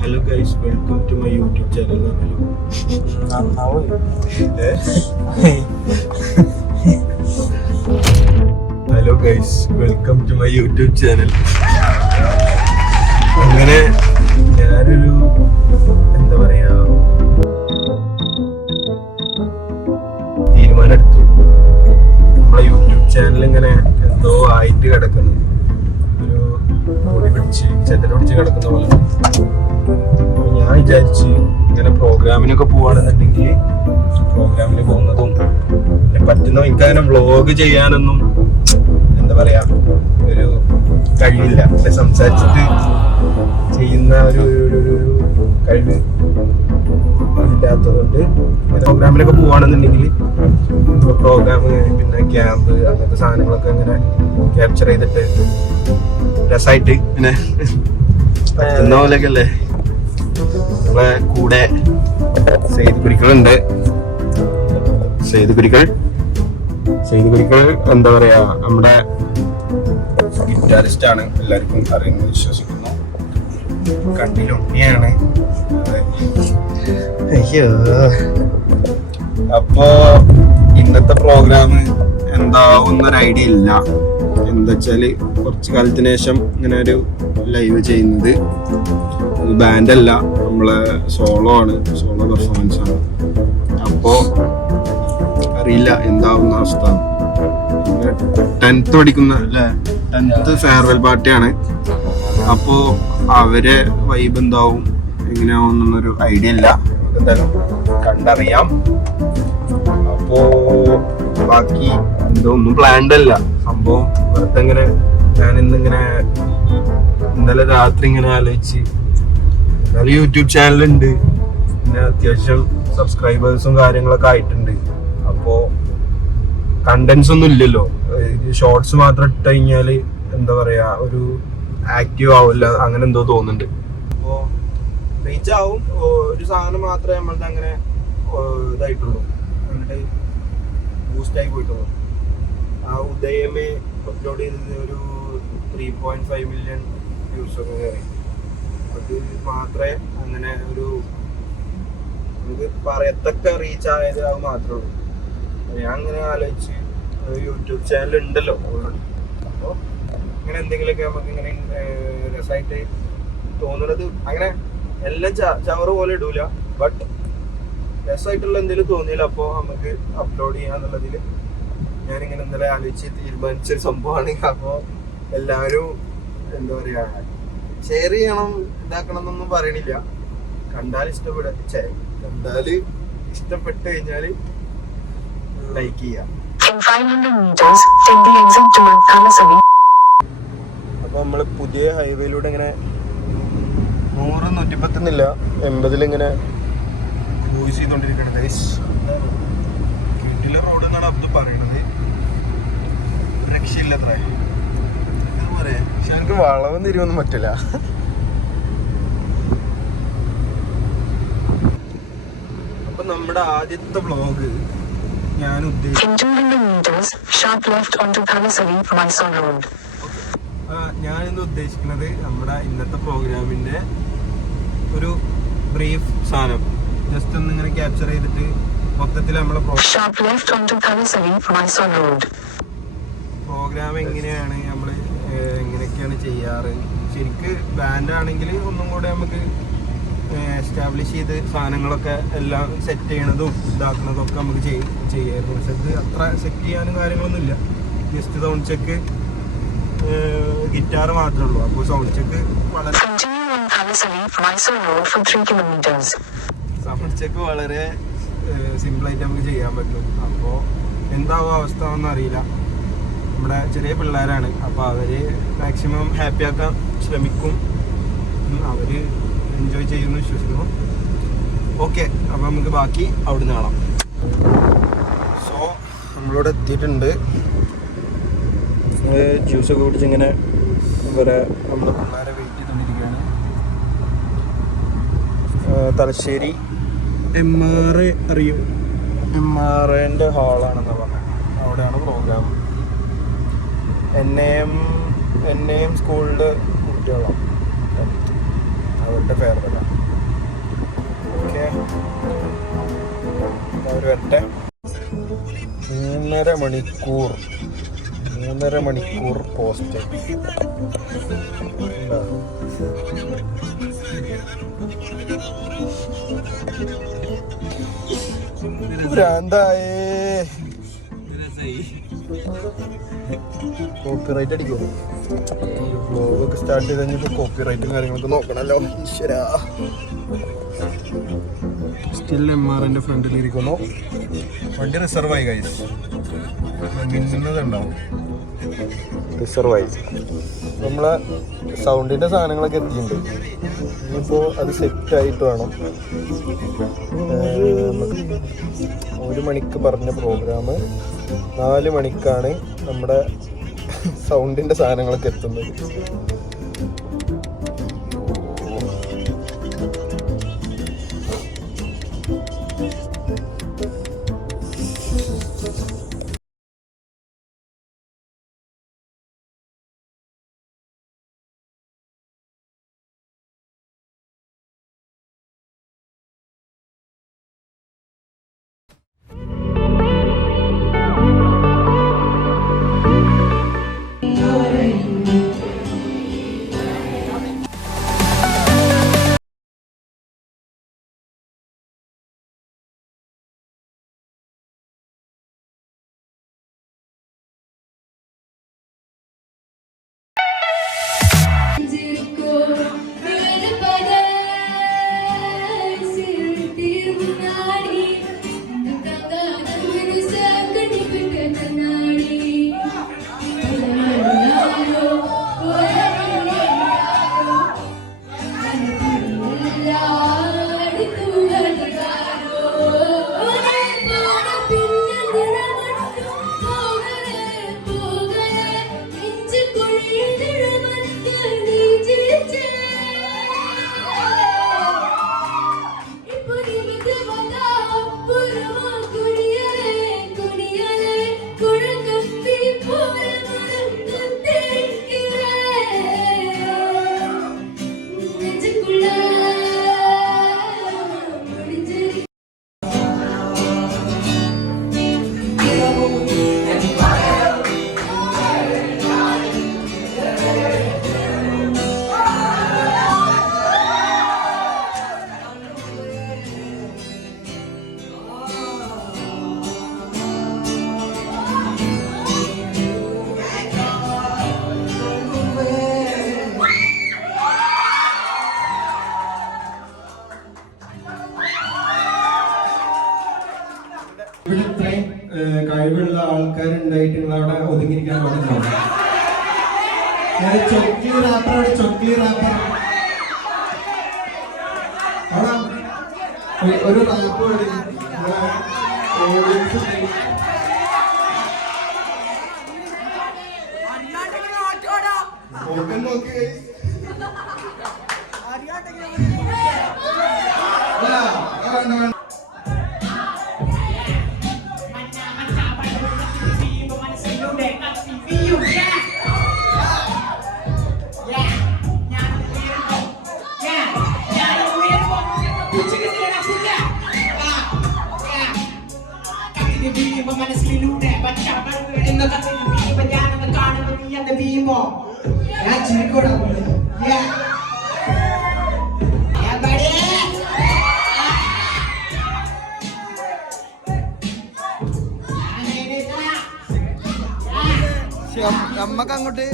Hello guys, welcome to my YouTube channel. Hello guys, welcome to my YouTube channel. അങ്ങനെ ഞാനൊരു എന്താ പറയാ തീരുമാനമെടുത്തു. നമ്മളെ യൂട്യൂബ് ചാനൽ ഇങ്ങനെ എന്തോ ആയിട്ട് കിടക്കുന്നു, ഒരു പൊടി പിടിച്ച് ചെതൽ പിടിച്ച് കിടക്കുന്ന പോലെ. ഞാൻ വിചാരിച്ച് ഇങ്ങനെ പ്രോഗ്രാമിനൊക്കെ പോവാണെന്നുണ്ടെങ്കിൽ പ്രോഗ്രാമിന് പോകുന്നതും പറ്റുന്ന എനിക്കങ്ങനെ വ്ളോഗ് ചെയ്യാനൊന്നും എന്താ പറയാ ഒരു കഴിയില്ല. സംസാരിച്ചിട്ട് ചെയ്യുന്ന ഒരു കഴിവ് ഇല്ലാത്തതുകൊണ്ട് പ്രോഗ്രാമിനൊക്കെ പോവാണെന്നുണ്ടെങ്കിൽ പ്രോഗ്രാം പിന്നെ ക്യാമ്പ് അങ്ങനത്തെ സാധനങ്ങളൊക്കെ ഇങ്ങനെ ക്യാപ്ചർ ചെയ്തിട്ട് രസമായിട്ട് പിന്നെ പറ്റുന്ന പോലെയൊക്കെ അല്ലേ. നമ്മളെ കൂടെ സെയ്ദ് കുരിക്കളുണ്ട്. സെയ്ദ് കുരിക്കൾ എന്താ പറയാ നമ്മുടെ ഗിറ്റാറിസ്റ്റ് ആണ്, എല്ലാവർക്കും അറിയുന്നു വിശ്വസിക്കുന്നു. കണ്ടിലുണ്ണിയാണ്. അയ്യോ, അപ്പോ ഇന്നത്തെ പ്രോഗ്രാം എന്താവുന്നൊരു ഐഡിയ ഇല്ല. എന്താ വെച്ചാല് കുറച്ച് കാലത്തിന് ശേഷം ഇങ്ങനെ ഒരു ലൈവ് ചെയ്യുന്നത്. ബാൻഡല്ല, നമ്മളെ സോളോ ആണ്, സോളോ പെർഫോമൻസ് ആണ്. അപ്പോ അറിയില്ല എന്താവുന്ന അവസ്ഥ. 10th പഠിക്കുന്ന അല്ലെ, 10th ഫെയർവെൽ പാർട്ടിയാണ്. അപ്പോ അവരെ വൈബ് എന്താവും എങ്ങനെയാവും എന്നൊരു ഐഡിയ ഇല്ല. എന്തായാലും കണ്ടറിയാം. അപ്പോ ബാക്കി എന്തോ ഒന്നും പ്ലാൻഡ് അല്ല സംഭവം. വെറുതെ ഇങ്ങനെ ഞാനിന്നിങ്ങനെ ഇന്നലെ രാത്രി ഇങ്ങനെ ആലോചിച്ച്, എന്നാലും യൂട്യൂബ് ചാനലുണ്ട്, പിന്നെ അത്യാവശ്യം സബ്സ്ക്രൈബേഴ്സും കാര്യങ്ങളൊക്കെ ആയിട്ടുണ്ട്. അപ്പോ കണ്ടന്റ്സ് ഒന്നും ഇല്ലല്ലോ, ഷോർട്സ് മാത്രം ഇട്ട് കഴിഞ്ഞാല് എന്താ പറയാ ഒരു ആക്റ്റീവ് ആവില്ല, അങ്ങനെ എന്തോ തോന്നുന്നുണ്ട്. അപ്പോ റീച്ച് ആവും, ഒരു സാധനം മാത്രമേ നമ്മളത് അങ്ങനെ ഇതായിട്ടുള്ളൂ, എന്നിട്ട് ബൂസ്റ്റ് ആയി പോയിട്ടുള്ളൂ. ആ ഉദയമേ അപ്ലോഡ് ചെയ്തത് ഒരു 3.5 മില്യൺ വ്യൂസ് ഒക്കെ കയറി. അത് മാത്രമേ അങ്ങനെ ഒരു നമുക്ക് പറയത്തക്ക റീച്ച് ആയത് അത് മാത്രമേ ഉള്ളൂ. ഞാൻ അങ്ങനെ ആലോചിച്ച് യൂട്യൂബ് ചാനൽ ഉണ്ടല്ലോ ഓൾറെഡി, അപ്പോൾ ഇങ്ങനെ എന്തെങ്കിലുമൊക്കെ നമുക്ക് ഇങ്ങനെ രസമായിട്ട് തോന്നുന്നത്, അങ്ങനെ എല്ലാം ചവറ് പോലെ ഇടൂല, ബട്ട് രസമായിട്ടുള്ള എന്തെങ്കിലും തോന്നിയില്ല അപ്പോൾ നമുക്ക് അപ്ലോഡ് ചെയ്യാന്നുള്ളതിൽ ഞാനിങ്ങനെ ഇന്നലെ ആലോചിച്ച് തീരുമാനിച്ചൊരു സംഭവമാണ്. അപ്പോൾ എല്ലാവരും എന്താ പറയാ ഷെയർ ചെയ്യണം, ഇതാക്കണം എന്നൊന്നും പറയണില്ല. കണ്ടാൽ ഇഷ്ടപ്പെട്ട് കഴിഞ്ഞാല് ലൈക്ക് ചെയ്യാം. അപ്പൊ നമ്മള് പുതിയ ഹൈവേയിലൂടെ ഇങ്ങനെ 100, 110 80 ഇങ്ങനെ യൂസ് ചെയ്തോണ്ടിരിക്കണം. വീട്ടിലെ റോഡ് എന്നാണ് അത് പറയണത്. രക്ഷയില്ലത്ര പറയാ, പക്ഷെ എനിക്ക് വളവും തിരിവൊന്നും പറ്റില്ല. അപ്പൊ നമ്മുടെ ആദ്യത്തെ വ്ളോഗ് ഞാൻ ഞാനിന്ന് ഉദ്ദേശിക്കുന്നത് നമ്മുടെ ഇന്നത്തെ പ്രോഗ്രാമിന്റെ ഒരു ബ്രീഫ് സാധനം ജസ്റ്റ് ഒന്ന് ഇങ്ങനെ ക്യാപ്ചർ ചെയ്തിട്ട് മൊത്തത്തിൽ നമ്മളെ പ്രോഗ്രാം എങ്ങനെയാണ് നമ്മൾ എങ്ങനെയൊക്കെയാണ് ചെയ്യാറ്. ശരിക്ക് ബാൻഡ് ആണെങ്കിൽ ഒന്നും കൂടെ നമുക്ക് എസ്റ്റാബ്ലിഷ് ചെയ്ത് സാധനങ്ങളൊക്കെ എല്ലാം സെറ്റ് ചെയ്യണതും ഇതാക്കുന്നതും ഒക്കെ നമുക്ക് ചെയ്യായിരുന്നു. പക്ഷെ ഇത് അത്ര സെറ്റ് ചെയ്യാനും കാര്യങ്ങളൊന്നും ഇല്ല. ജസ്റ്റ് സൗണ്ട് ചെക്ക്, ഗിറ്റാർ മാത്രമേ ഉള്ളൂ. അപ്പോൾ സൗണ്ട് ചെക്ക് വളരെ സിമ്പിളായിട്ട് നമുക്ക് ചെയ്യാൻ പറ്റും. അപ്പോൾ എന്താവും അവസ്ഥ ഒന്നും അറിയില്ല. നമ്മുടെ ചെറിയ പിള്ളേരാണ്, അപ്പോൾ അവർ മാക്സിമം ഹാപ്പി ആക്കാൻ ശ്രമിക്കും. അവർ എൻജോയ് ചെയ്യുമെന്ന് വിശ്വസിക്കുന്നു. ഓക്കെ, അപ്പോൾ നമുക്ക് ബാക്കി അവിടുന്ന് കാണാം. സോ നമ്മളിവിടെ എത്തിയിട്ടുണ്ട്. ജ്യൂസൊക്കെ കുടിച്ചിങ്ങനെ ഇവരെ നമ്മുടെ പിള്ളേരെ വെയിറ്റ് ചെയ്തുകൊണ്ടിരിക്കുകയാണ്. തലശ്ശേരി MR അറിയും, MRന്റെ ഹാളാണെന്ന് പറഞ്ഞത്. അവിടെയാണ് പ്രോഗ്രാം. NAM സ്കൂളിൻ്റെ കുട്ടികളാണ്. അവളുടെ ഫെയർവെല്ലാണ്. ഓക്കെ, അവർ വരട്ടെ. 3.5 മണിക്കൂർ പോസ്റ്റ്. ഭ്രാന്തായേ. കോപ്പിറൈറ്റ് അടിക്കുമോ? വ്ലോഗൊക്കെ സ്റ്റാർട്ട് ചെയ്ത് കഴിഞ്ഞപ്പോൾ കോപ്പിറൈറ്റും കാര്യങ്ങളൊക്കെ നോക്കണമല്ലോ. ഈശ്വരാ. സ്റ്റിൽ MRൻ്റെ ഫ്രണ്ടിൽ ഇരിക്കുന്നു. വണ്ടി റിസർവായി ഗൈസ്. മിന്നുന്നതുണ്ടാവും. റിസർവായി. നമ്മളെ സൗണ്ടിൻ്റെ സാധനങ്ങളൊക്കെ എത്തിയിട്ടുണ്ട്. ഇനിയിപ്പോൾ അത് സെറ്റായിട്ട് വേണം. 1 മണിക്ക് പറഞ്ഞ പ്രോഗ്രാം 4 മണിക്കാണ് നമ്മുടെ സൗണ്ടിൻ്റെ സാധനങ്ങളൊക്കെ എത്തുന്നത്. ഇവിടെ ഇത്രയും കഴിവുള്ള ആൾക്കാരുണ്ടായിട്ട് നിങ്ങൾ അവിടെ ഒതുങ്ങിയിരിക്കാൻ പാടില്ല. ചൊക്ലി റാപ്പറോട് ചൊക്ലി റാപ്പർ ഒരു റാപ്പ് നോക്കി നമ്മക്ക് അങ്ങോട്ട്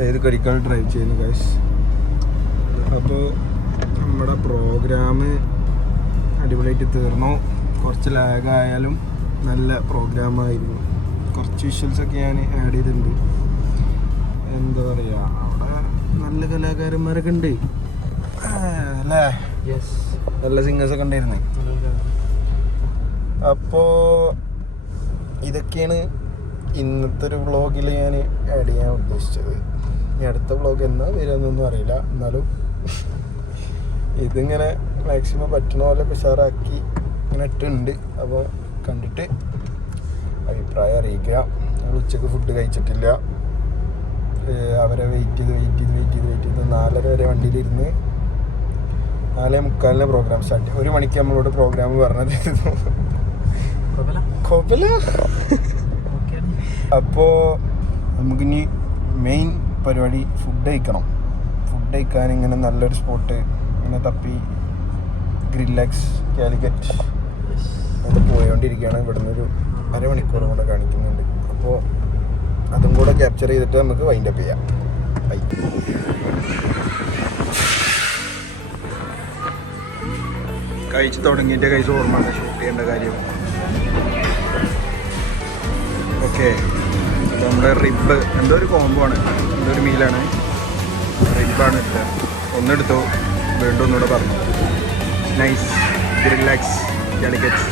സൈദ് കരിക്കാൾ ഡ്രൈവ് ചെയ്യുന്നു ഗൈസ്. അപ്പോൾ നമ്മുടെ പ്രോഗ്രാം അടിപൊളിയായിട്ട് തീർന്നു. കുറച്ച് ലാഗായാലും നല്ല പ്രോഗ്രാമായിരുന്നു. കുറച്ച് വിഷ്വൽസൊക്കെ ഞാൻ ആഡ് ചെയ്തിട്ടുണ്ട്. എന്താ പറയുക, അവിടെ നല്ല കലാകാരന്മാരൊക്കെ ഉണ്ട് അല്ലേ? നല്ല സിംഗേഴ്സൊക്കെ ഉണ്ടായിരുന്നേ. അപ്പോൾ ഇതൊക്കെയാണ് ഇന്നത്തെ ഒരു വ്ളോഗിൽ ഞാൻ ആഡ് ചെയ്യാൻ ഉദ്ദേശിച്ചത്. ഇനി അടുത്ത വ്ളോഗ് എന്നാ വരുമെന്നൊന്നും അറിയില്ല. എന്നാലും ഇതിങ്ങനെ മാക്സിമം പറ്റുന്ന പോലെ ഉഷാറാക്കി ഇങ്ങനെ ഇട്ടുണ്ട്. അപ്പോൾ കണ്ടിട്ട് അഭിപ്രായം അറിയിക്കുക. ഞങ്ങൾ ഉച്ചക്ക് ഫുഡ് കഴിച്ചിട്ടില്ല. അവരെ വെയിറ്റ് ചെയ്ത് 4:30 വരെ വണ്ടിയിലിരുന്ന് 4:45 പ്രോഗ്രാം സ്റ്റാർട്ട്. 1 മണിക്ക് നമ്മളോട് പ്രോഗ്രാം പറഞ്ഞതായിരുന്നു. അപ്പോൾ നമുക്കിനി മെയിൻ പരിപാടി ഫുഡ് കഴിക്കണം. ഫുഡ് കഴിക്കാൻ ഇങ്ങനെ നല്ലൊരു സ്പോട്ട് ഇങ്ങനെ തപ്പി ഗ്രില്ലെക്സ് കാലിക്കറ്റ് അവിടെ പോയോണ്ടിരിക്കുകയാണ്. ഇവിടുന്ന് ഒരു അരമണിക്കൂർ കൂടെ കാണിക്കുന്നുണ്ട്. അപ്പോൾ അതും കൂടെ ക്യാപ്ചർ ചെയ്തിട്ട് നമുക്ക് വൈൻഡപ്പ് ചെയ്യാം. ബൈ. കഴിച്ച് തുടങ്ങിയിട്ട് കഴിച്ച് ഓർമ്മയുണ്ട് ഷൂട്ട് ചെയ്യേണ്ട കാര്യം. ഓക്കെ, നമ്മുടെ റിബ് എന്തോ ഒരു കോംബോ ആണ്, എന്തോ ഒരു മീലാണ്. റിബാണ് എടുത്തത്. ഒന്നെടുത്തു, വീണ്ടും ഒന്നുകൂടെ പറഞ്ഞു. നൈസ് ഗ്രില്ലെക്സ് കാലിക്കറ്റ്.